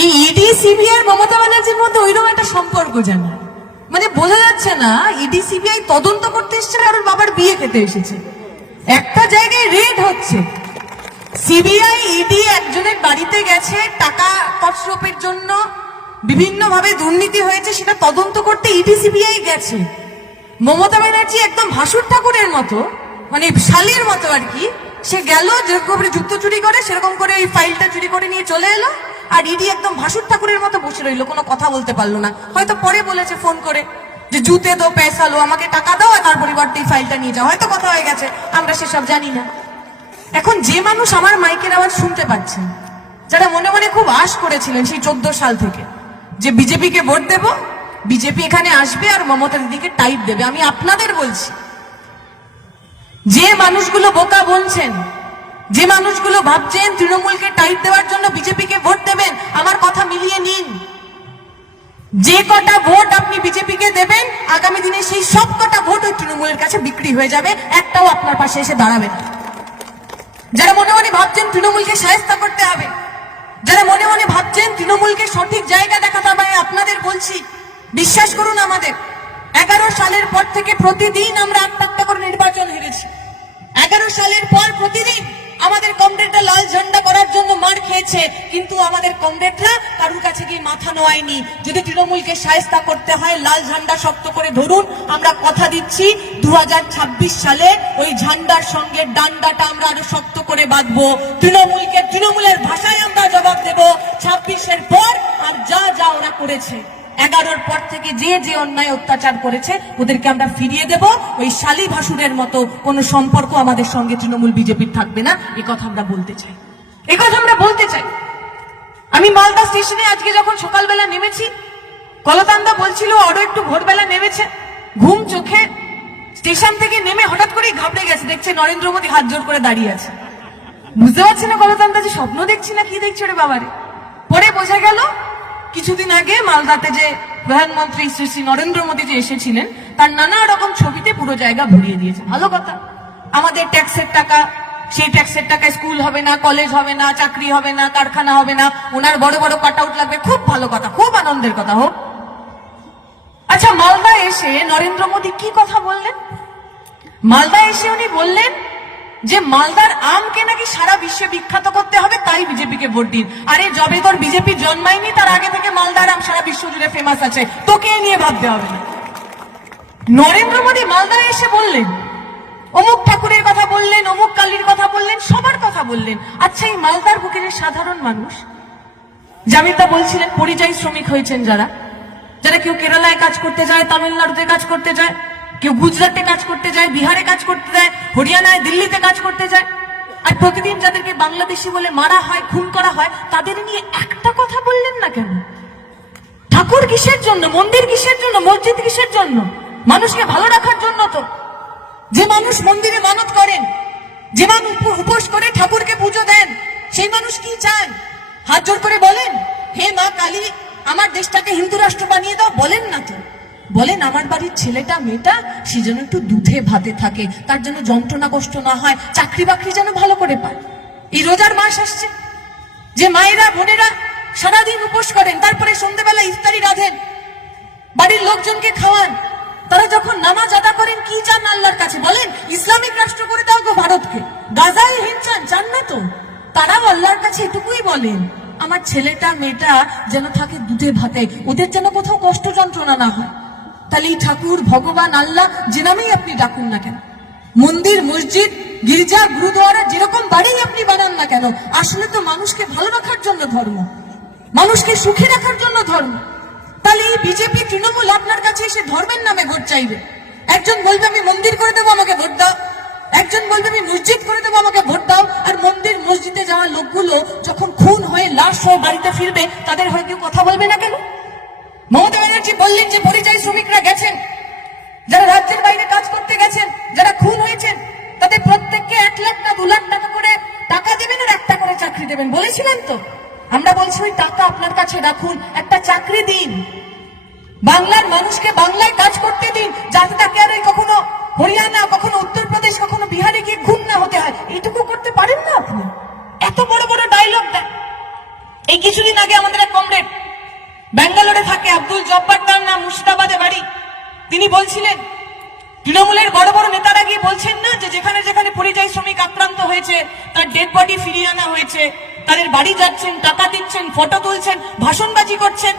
এই ED CBI Mamata ব্যানার্জির মধ্যে ওইরকম একটা সম্পর্ক যেন, মানে বোঝা যাচ্ছে না ইডি সিবিআই তদন্ত করতে এসছে আর ওর বাবার বিয়ে খেতে এসেছে। একটা জায়গায় রেড হচ্ছে, সিবিআই ইডি একজনের বাড়িতে গেছে, টাকা তছরূপের জন্য বিভিন্ন ভাবে দুর্নীতি হয়েছে সেটা তদন্ত করতে ইডি সিবিআই গেছে। মমতা ব্যানার্জি একদম ভাসুর ঠাকুরের মতো, মানে শালির মতো আর কি, সে গেল যেরকম করে জুতো চুরি করে সেরকম করে এই ফাইলটা চুরি করে নিয়ে চলে এলো, আর ইডি একদম ভাসুর ঠাকুরের মতো বসে রইলো, কোনো কথা বলতে পারলো না। হয়তো পরে বলেছে ফোন করে যে জুতে দো পয়সা লো, আমাকে টাকা দাও আর তার পরিবর্তে এই ফাইলটা নিয়ে যাও, হয়তো কথা হয়ে গেছে, আমরা সেসব জানি না। এখন যে মানুষ আমার মাইকের আওয়াজ শুনতে পাচ্ছেন, যারা মনে মনে খুব আশ করেছিলেন সেই 14 সাল থেকে যে বিজেপিকে ভোট দেব, বিজেপি এখানে আসবে আর মমতা দিদিকে টাইট দেবে, আমি আপনাদের বলছি, যে মানুষগুলো বোকা বলছেন, যে মানুষগুলো ভাবছেন তৃণমূলকে টাইট দেওয়ার জন্য বিজেপিকে ভোট দেবেন, আমার কথা মিলিয়ে নিন। যে কটা ভোট আপনি বিজেপিকে দেবেন, আগামী দিনে সেই সব কটা ভোট ওই তৃণমূলের কাছে বিক্রি হয়ে যাবে, একটাও আপনার পাশে এসে দাঁড়াবে না। যারা মনে মনে ভাবছেন তৃণমূলকে শায়েস্তা করতে হবে, যারা মনে মনে ভাবছেন তৃণমূলকে সঠিক জায়গা দেখাতে হবে, আপনাদের বলছি বিশ্বাস করুন, আমাদের 11 সালের পর থেকে প্রতিদিন আমরা 8টা করে নির্বাচন হেরেছি। 11 সালের পর প্রতিদিন আমাদের কমরেডরা লাল ঝান্ডা করার জন্য মার খেয়েছে, কিন্তু আমাদের কমরেডরা কারুর কাছে গিয়ে মাথা নোয়ায়নি। যদি তৃণমূলকে শায়েস্তা করতে হয়, লাল ঝান্ডা শক্ত করে ধরুন, আমরা কথা দিচ্ছি 2026 সালে ওই ঝান্ডার সঙ্গে ডান্ডাটা আমরা আরো শক্ত করে বাঁধবো। তৃণমূলকে তৃণমূলের ভাষায় আমরা জবাব দেব। 26-এর পর আর যা যা ওরা করেছে, 11-র পর থেকে যে যে অন্যায় অত্যাচার করেছে ওদেরকে আমরা ফিরিয়ে দেব। ওই শালী ভাসুরের মতো কোনো সম্পর্ক আমাদের সঙ্গে তৃণমূল বিজেপির থাকবে না, এই কথা আমরা বলতে চাই, এই কথা আমরা বলতে চাই। আমি মালদা স্টেশনে আজকে যখন সকালবেলা নেমেছি, কলতান্দা বলছিল আরো একটু ভোরবেলা নেমেছে, ঘুম চোখে স্টেশন থেকে নেমে হঠাৎ করেই ঘাবড়ে গেছে, দেখছে নরেন্দ্র মোদী হাত জোর করে দাঁড়িয়ে আছে। বুঝতে পারছি না কলতান্দা যে স্বপ্ন দেখছি না কি দেখছি রে বাবারে। পরে বোঝা গেল কিছুদিন আগে মালদাতে যে প্রধানমন্ত্রী শ্রী শ্রী নরেন্দ্র মোদী যে এসেছিলেন, তার নানা রকম ছবিতে পুরো জায়গা ভরিয়ে দিয়েছে। ভালো কথা, আমাদের ট্যাক্সের টাকা, সেই ট্যাক্সের টাকায় স্কুল হবে না, কলেজ হবে না, চাকরি হবে না, কারখানা হবে না, ওনার বড় বড় কাট আউট লাগবে, খুব ভালো কথা, খুব আনন্দের কথা হোক। আচ্ছা, মালদা এসে নরেন্দ্র মোদী কি কথা বললেন? মালদা এসে উনি বললেন যে মালদার আমকে নাকি সারা বিশ্বে বিখ্যাত করতে হবে, তাই বিজেপিকে ভোট দিন। আরে যবে তোর বিজেপি জন্মায়নি তার আগে থেকে মালদার আম সারা বিশ্ব জুড়ে ফেমাস আছে, তোকে নিয়ে ভাবতে হবে না। নরেন্দ্র মোদী মালদায় এসে বললেন, অমুক ঠাকুরের কথা বললেন, অমুক কালীর কথা বললেন, সবার কথা বললেন। আচ্ছা, এই মালদার বুকের সাধারণ মানুষ, জামিতা বলছিলেন পরিযায়ী শ্রমিক হয়েছেন যারা, যারা কেউ কেরালায় কাজ করতে যায়, তামিলনাড়ুতে কাজ করতে যায়, কেউ গুজরাটে কাজ করতে যায়, বিহারে কাজ করতে যায়, হরিয়ানায় দিল্লিতে কাজ করতে যায়, আর প্রতিদিন যাদেরকে বাংলাদেশি বলে মারা হয়, খুন করা হয়, তাদের নিয়ে একটা কথা বললেন না কেন? ঠাকুর কিসের জন্য, মন্দির কিসের জন্য, মসজিদ কিসের জন্য? মানুষকে ভালো রাখার জন্য তো। যে মানুষ মন্দিরে মানত করেন, যে মানুষ উপোস করে ঠাকুরকে পুজো দেন, সেই মানুষ কি চান? হাত জোর করে বলেন, হে মা কালী, আমার দেশটাকে হিন্দু রাষ্ট্র বানিয়ে দাও, বলেন না তো। বলেন আমার বাড়ির ছেলেটা মেয়েটা সে যেন একটু দুধে ভাতে থাকে, তার যেন যন্ত্রণা কষ্ট না হয়, চাকরি বাকরি যেন ভালো করে পায়। এই রোজার মাস আসছে, যে মায়েরা বোনেরা সারাদিন উপোস করেন, তারপরে সন্ধ্যেবেলা ইফতারি রাঁধেন, বাড়ির লোকজনকে খাওয়ান, তারা যখন নামাজ আদা করেন কি চান আল্লাহর কাছে? বলেন ইসলামিক রাষ্ট্র করে দাও গো ভারতকে, গাজায় হিংসান চান না তো? তারাও আল্লাহর কাছে এটুকুই বলেন, আমার ছেলেটা মেয়েটা যেন থাকে দুধে ভাতে, ওদের যেন কোথাও কষ্ট যন্ত্রণা না হয়। তাহলে এই ঠাকুর, ভগবান, আল্লাহ যে নামেই আপনি ডাকুন না কেন, মন্দির, মসজিদ, গির্জা, গুরুদুয়ারা যেরকম বাড়ি আপনি বানান না কেন, আসলে তো মানুষকে ভালো রাখার জন্য ধর্ম, মানুষকে সুখী রাখার জন্য ধর্ম। তাহলে এই বিজেপি তৃণমূল আপনার কাছে এসে ধর্মের নামে ভোট চাইবে। একজন বলবে আমি মন্দির করে দেবো, আমাকে ভোট দাও, একজন বলবে আমি মসজিদ করে দেবো, আমাকে ভোট দাও। আর মন্দির মসজিদে যাওয়া লোকগুলো যখন খুন হয়ে লাশ হয়ে বাড়িতে ফিরবে, তাদের হয়ে কেউ কথা বলবে না কেন? মমতা ব্যানার্জি বললেন যে পরিযায়ী শ্রমিকরা গেছেন, যারা রাজ্যের বাইরে কাজ করতে গেছেন, যারা খুন হয়েছেন, তাদের প্রত্যেককে 1 লাখ না 2 লাখ টাকা করে টাকা দেবেন আর একটা করে চাকরি দেবেন বলেছিলেন তো। আমরা বলছি ওই টাকা আপনার কাছে রাখুন, একটা চাকরি দিন, বাংলার মানুষকে বাংলায় কাজ করতে দিন, যাতে তাকে আর কখনো হরিয়ানা, কখনো উত্তরপ্রদেশ, কখনো বিহারে গিয়ে খুন না হতে হয়। এইটুকু করতে পারেন না আপনি? এত বড় বড় ডায়লগ দেন, এই কিছুদিন আগে আমাদের এক কমরেড ব্যাঙ্গালোরে থাকে, আব্দুল জব্বার তার নাম, মুর্শিদাবাদে বাড়ি, তিনি বলছিলেন তৃণমূলের বড় বড় নেতারা গিয়ে বলছেন না যে যেখানে যেখানে পরিযায়ী শ্রমিক আক্রান্ত হয়েছে তার ডেড বডি ফিরিয়ে আনা হয়েছে, তাদের বাড়ি যাচ্ছেন, টাকা দিচ্ছেন, ফটো তুলছেন, ভাষণবাজি করছেন।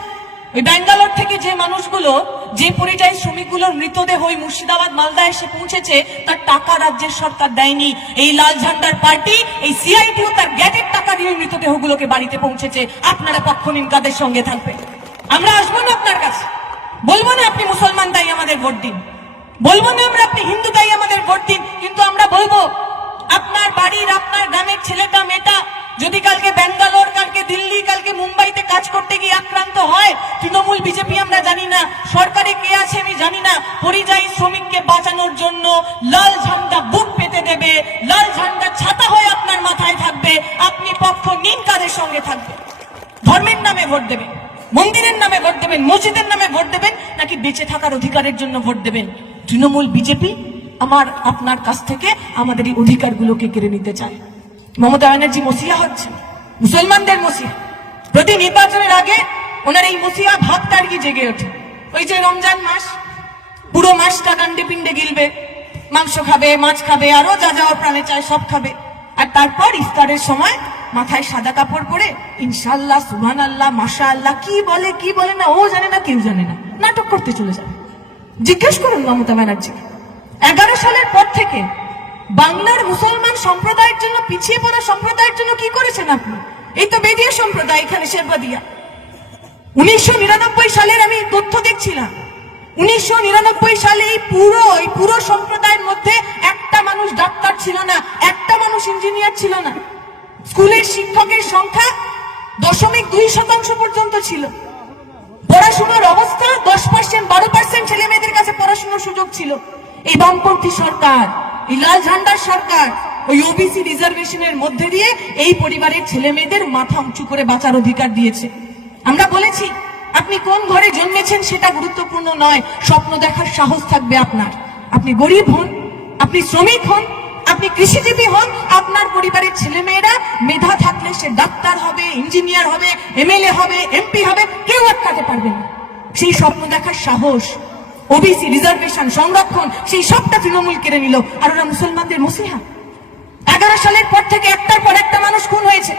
ওই ব্যাঙ্গালোর থেকে যে মানুষগুলো, যে পরিযায়ী শ্রমিকগুলোর মৃতদেহ ওই মুর্শিদাবাদ মালদা এসে পৌঁছেছে, তার টাকা রাজ্যের সরকার দেয়নি। এই লাল ঝান্ডার পার্টি, এই সিআইটিও তার গ্যাটের টাকা দিয়ে মৃতদেহগুলোকে বাড়িতে পৌঁছেছে। আপনারা পক্ষ নিন, কাদের সঙ্গে থাকবে? আমরা আসবো না আপনার কাছে, বলবো না আপনি মুসলমান তাই আমাদের ভোট দিন, বলবো না আমরা আপনি হিন্দু তাই আমাদের ভোট দিন, কিন্তু আমরা বলবো আপনার বাড়ির, আপনার গ্রামের ছেলেটা মেয়েটা যদি কালকে ব্যাঙ্গালোর, কালকে দিল্লি, কালকে মুম্বাইতে কাজ করতে গিয়ে আক্রান্ত হয়, তৃণমূল বিজেপি আমরা জানি না, সরকারে কে আছে আমি জানি না, পরিযায়ী শ্রমিককে বাঁচানোর জন্য লাল ঝান্ডা বুক পেতে দেবে, লাল ঝান্ডা ছাতা হয়ে আপনার মাথায় থাকবে। আপনি পক্ষ নিন, কাদের সঙ্গে থাকবে? ধর্মের নামে ভোট দেবেন, মন্দিরের নামে ভোট দেবেন, মসজিদের নামে ভোট দেবেন, নাকি বেঁচে থাকার অধিকারের জন্য ভোট দেবেন? তৃণমূল বিজেপি আমার আপনার কাছ থেকে আমাদের এই অধিকারগুলোকে কেড়ে নিতে চায়। মমতা ব্যানার্জি মসিহা হচ্ছে, মুসলমানদের মসিহা। প্রতি নির্বাচনের আগে ওনার এই মসিহা ভাবটা আর কি জেগে ওঠে। ওই যে রমজান মাস, পুরো মাসটা ডান্ডে পিন্ডে গিলবে, মাংস খাবে, মাছ খাবে, আরো যা যাওয়ার প্রাণে চায় সব খাবে, আর তারপর ইফতারের সময় মাথায় সাদা কাপড় পরে ইনশাআল্লাহ, সুবহানাল্লাহ, মাশাআল্লাহ কি বলে না, ও জানে না, কেউ জানে না, নাটক করতে চলে যাবে। জিজ্ঞেস করুন মমতা ব্যানার্জি, 11 সালের পর থেকে বাংলার মুসলমান সম্প্রদায়ের জন্য, পিছিয়ে পড়া সম্প্রদায়ের জন্য কি করেছেন আপনি? এই তো বেদিয়া সম্প্রদায়, এখানে শেরবাদিয়া। 1999 সালের আমি তথ্য দেখছিলাম, 1999 সালে এই পুরো সম্প্রদায়ের মধ্যে একটা মানুষ ডাক্তার ছিল না, একটা মানুষ ইঞ্জিনিয়ার ছিল না। স্কুলের শিক্ষকের সংখ্যা 0.2% পর্যন্ত ছিল। পড়াশোনার অবস্থা 10%, 12% ছেলে মেয়েদের কাছে পড়াশোনার সুযোগ ছিল। এই বামপন্থী সরকার, এই লাল ঝান্ডার সরকার ওই ওবিসি রিজার্ভেশনের মধ্যে দিয়ে এই পরিবারের ছেলে মেয়েদের মাথা উঁচু করে বাঁচার অধিকার দিয়েছে। আমরা বলেছি আপনি কোন ঘরে জন্মেছেন সেটা গুরুত্বপূর্ণ নয়, স্বপ্ন দেখার সাহস থাকবে আপনার। আপনি গরিব হন, আপনি শ্রমিক হন, আপনি কৃষিজীবী হন, আপনার পরিবারের ছেলে মেয়েরা মেধা থাকলে সে ডাক্তার হবে, ইঞ্জিনিয়ার হবে, এমএলএ হবে, এমপি হবে, কেউ আটকাতে পারবে না। সেই স্বপ্ন দেখার সাহস, ওবিসি রিজার্ভেশন, সংরক্ষণ, সেই সবটা তৃণমূল কেড়ে নিল। আর ওরা মুসলমানদের মসিহা। 11 সালের পর থেকে একটার পর একটা মানুষ খুন হয়েছে।